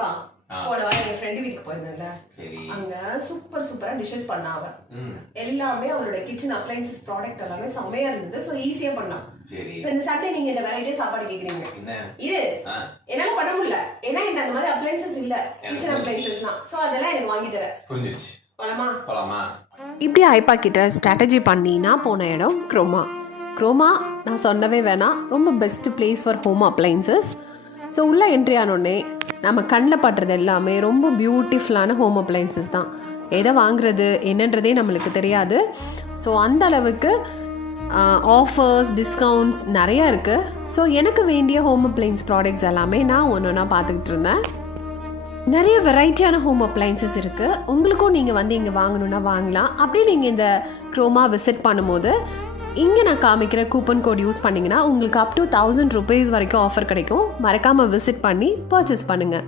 ஏப்பா போன வாரம் என் ஃப்ரெண்டு வீட்டுக்கு போயிருந்தேன்ல, அங்க சூப்பரா டிஷஸ் பண்ணாவ. எல்லாமே அவளோட கிச்சன் அப்ளையன்சஸ் ப்ராடக்ட் எல்லாமே செமையா இருந்தது. சோ ஈஸியா பண்ணா. இப்ப இந்த சண்டே நீங்க இந்த வெரைட்டி சாப்பாடு கேக்குறீங்க, இரு என்னால பண்ண முடியல, ஏன்னா எனக்கு அந்த மாதிரி அப்ளையன்சஸ் இல்ல, கிச்சன் அப்ளையன்சஸ்லாம். சோ அதெல்லாம் எனக்கு வாங்கி தர. புரிஞ்சிருச்சு, போலாமா? இப்படி ஐபா கிட்ட ஸ்ட்ராட்டஜி பண்ணினா போன இடம் குரோமா. நான் சொன்னவே வேணாம், ரொம்ப best place for home appliances. So உள்ளே என்ட்ரி ஆனோடனே நம்ம கண்ணில் படுறது எல்லாமே ரொம்ப பியூட்டிஃபுல்லான ஹோம் அப்ளையன்சஸ் தான். எதை வாங்குறது என்னன்றதே நம்மளுக்கு தெரியாது. ஸோ அந்த அளவுக்கு ஆஃபர்ஸ், டிஸ்கவுண்ட்ஸ் நிறையா இருக்குது. ஸோ எனக்கு வேண்டிய ஹோம் அப்ளையன்ஸ் ப்ராடக்ட்ஸ் எல்லாமே நான் ஒன்றா பார்த்துக்கிட்டு இருந்தேன். நிறைய வெரைட்டியான ஹோம் அப்ளையன்சஸ் இருக்குது. உங்களுக்கும் நீங்கள் வந்து இங்கே வாங்கணுன்னா வாங்கலாம். அப்படியே நீங்கள் இந்த குரோமா விசிட் பண்ணும்போது இங்கே நான் காமிக்கிற கூப்பன் கோட் யூஸ் பண்ணிங்கன்னா உங்களுக்கு அப் டு 1000 rupees வரைக்கும் ஆஃபர் கிடைக்கும். மறக்காமல் விசிட் பண்ணி பர்ச்சேஸ் பண்ணுங்கள்.